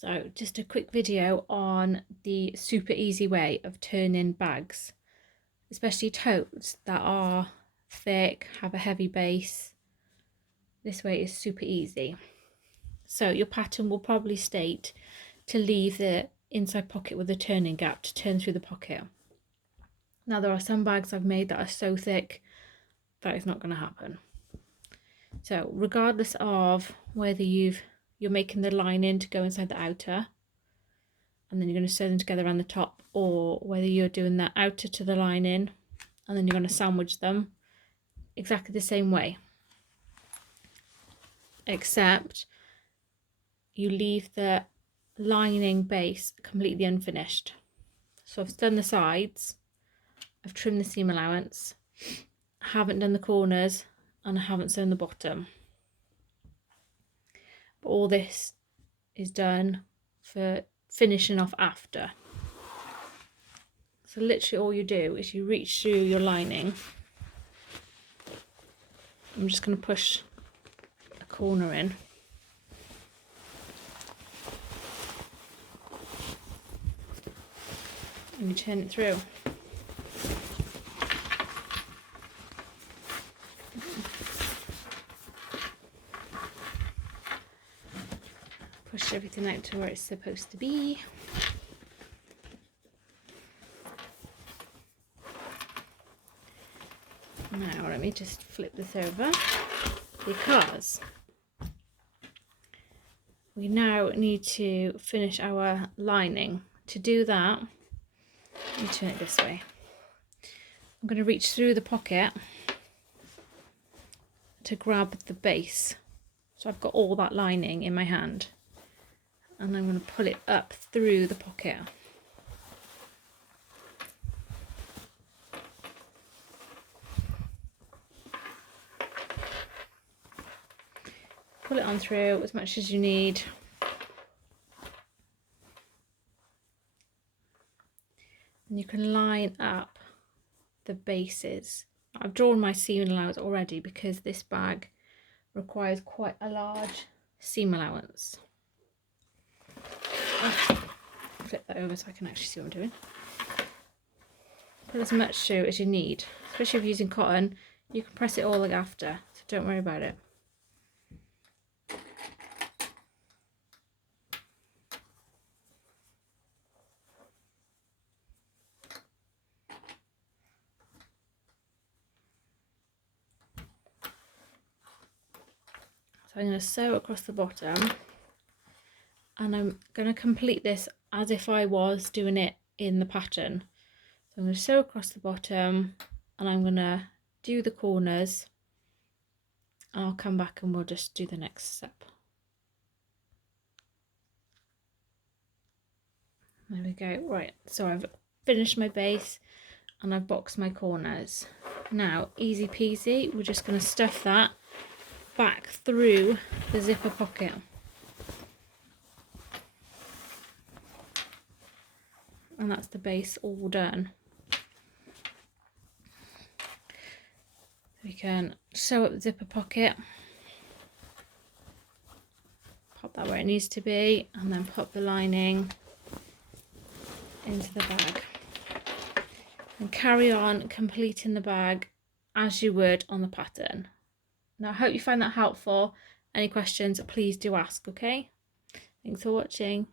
So just a quick video on the super easy way of turning bags, especially totes that are thick, have a heavy base. This way is super easy. So your pattern will probably state to leave the inside pocket with a turning gap to turn through the pocket. Now there are some bags I've made that are so thick that is not going to happen. So regardless of whether you're making the lining to go inside the outer and then you're going to sew them together around the top, or whether you're doing the outer to the lining and then you're going to sandwich them exactly the same way, except you leave the lining base completely unfinished. So I've done the sides, I've trimmed the seam allowance, haven't done the corners, and I haven't sewn the bottom. But all this is done for finishing off after. So literally all you do is you reach through your lining. I'm just going to push a corner in. And you turn it through. Push everything out to where it's supposed to be. Now let me just flip this over, because we now need to finish our lining. To do that, let me turn it this way. I'm going to reach through the pocket to grab the base. So I've got all that lining in my hand, and I'm going to pull it up through the pocket. Pull it on through as much as you need. And you can line up the bases. I've drawn my seam allowance already because this bag requires quite a large seam allowance. Flip that over so I can actually see what I'm doing. Put as much through as you need, especially if you're using cotton. You can press it all like after, so don't worry about it. So I'm going to sew across the bottom, and I'm going to complete this as if I was doing it in the pattern. So I'm going to sew across the bottom, and I'm going to do the corners, and I'll come back and we'll just do the next step. There we go. Right, so I've finished my base and I've boxed my corners. Now, easy peasy, we're just going to stuff that back through the zipper pocket. And that's the base all done. We can sew up the zipper pocket, pop that where it needs to be, and then pop the lining into the bag. And carry on completing the bag as you would on the pattern. Now I hope you find that helpful. Any questions, please do ask, okay? Thanks for watching.